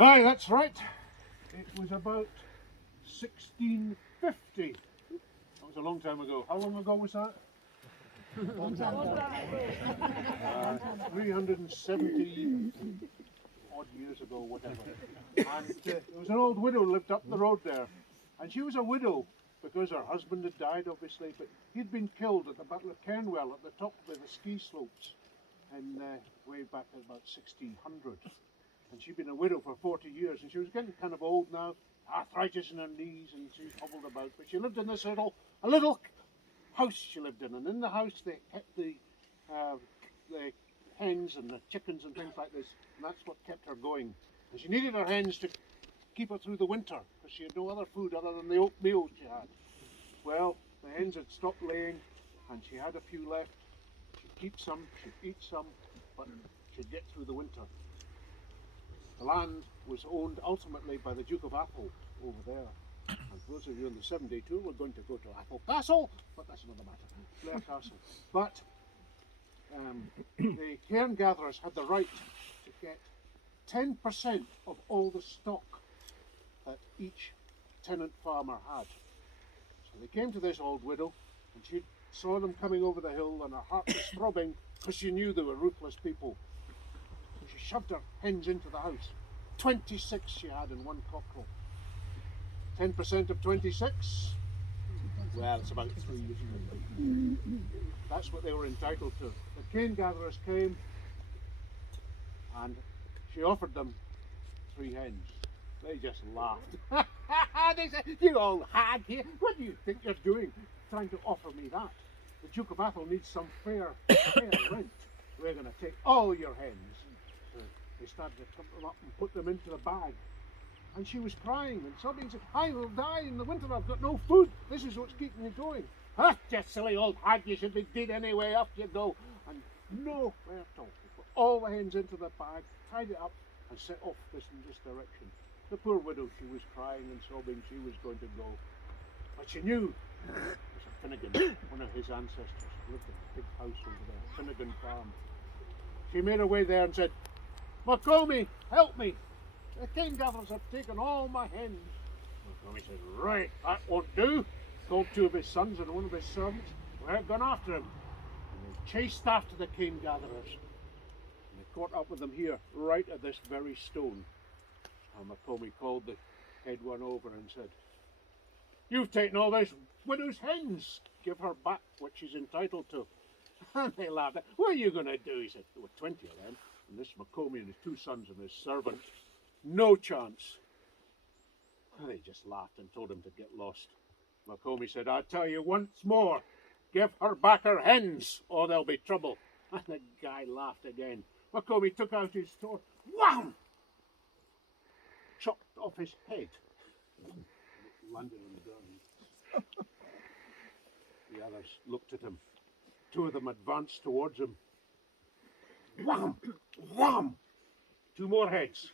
Aye, that's right. It was about 1650. That was a long time ago. How long ago was that? 370 odd years ago, whatever. And there was an old widow lived up the road there. And she was a widow because her husband had died, obviously, but he'd been killed at the Battle of Kenwell at the top of the ski slopes in way back at about 1600. And she'd been a widow for 40 years, and she was getting kind of old now, arthritis in her knees, and she hobbled about. But she lived in this a little house she lived in, and in the house they kept the hens and the chickens and things like this, and that's what kept her going. And she needed her hens to keep her through the winter, because she had no other food other than the oatmeal she had. Well, the hens had stopped laying, and she had a few left. She'd keep some, she'd eat some, but she'd get through the winter. The land was owned ultimately by the Duke of Atholl over there. And for those of you on the 7-day tour, we're going to go to Atholl Castle, but that's another matter. Blair Castle. But the cairn gatherers had the right to get 10% of all the stock that each tenant farmer had. So they came to this old widow, and she saw them coming over the hill, and her heart was throbbing because she knew they were ruthless people. She shoved her hens into the house. 26 she had in one cockerel. 10% of 26? Well, it's about 3 years. That's what they were entitled to. The cane gatherers came, and she offered them 3 hens. They just laughed. They said, "You old hag here, what do you think you're doing, trying to offer me that? The Duke of Atholl needs some fair rent. We're going to take all your hens." They started to cut them up and put them into the bag. And she was crying and sobbing and said, "I will die in the winter, I've got no food. This is what's keeping me going." "Ah, you silly old hag, you should be dead anyway, off you go." And no fair talk. They put all the hens into the bag, tied it up, and set off in this direction. The poor widow, she was crying and sobbing, she was going to go. But she knew it was a Finegand, one of his ancestors, lived in a big house over there, Finegand Farm. She made her way there and said, "MacComie, help me. The cane gatherers have taken all my hens." MacComie said, "Right, that won't do." Called 2 of his sons and 1 of his servants. We're gone after him. And they chased after the cane gatherers. And they caught up with them here, right at this very stone. And MacComie called the head one over and said, "You've taken all this widow's hens. Give her back what she's entitled to." And they laughed. "What are you going to do?" He said. There were 20 of them. And this MacComie and his 2 sons and his servant, no chance. And they just laughed and told him to get lost. MacComie said, "I tell you once more, give her back her hens, or there'll be trouble." And the guy laughed again. MacComie took out his sword, wham! Chopped off his head. It landed on the ground. The others looked at him. 2 of them advanced towards him. Wham! Wham! 2 more heads.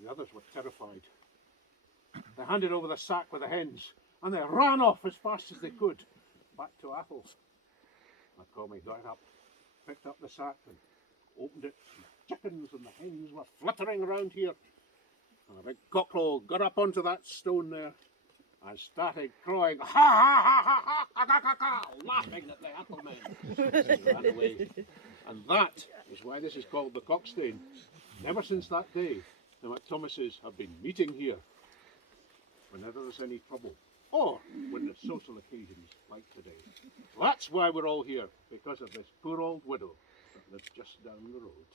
The others were terrified. They handed over the sack with the hens, and they ran off as fast as they could, back to Atholl's. MacComie got up, picked up the sack and opened it. And the chickens and the hens were fluttering around here. And a big cockerel got up onto that stone there and started crowing, "Ha ha ha ha ha ha ha ha ha," laughing at the Atholl men. He ran away. And that is why this is called the Cockstane. And ever since that day, the MacThomases have been meeting here whenever there's any trouble, or when there's social occasions like today. That's why we're all here, because of this poor old widow that lives just down the road.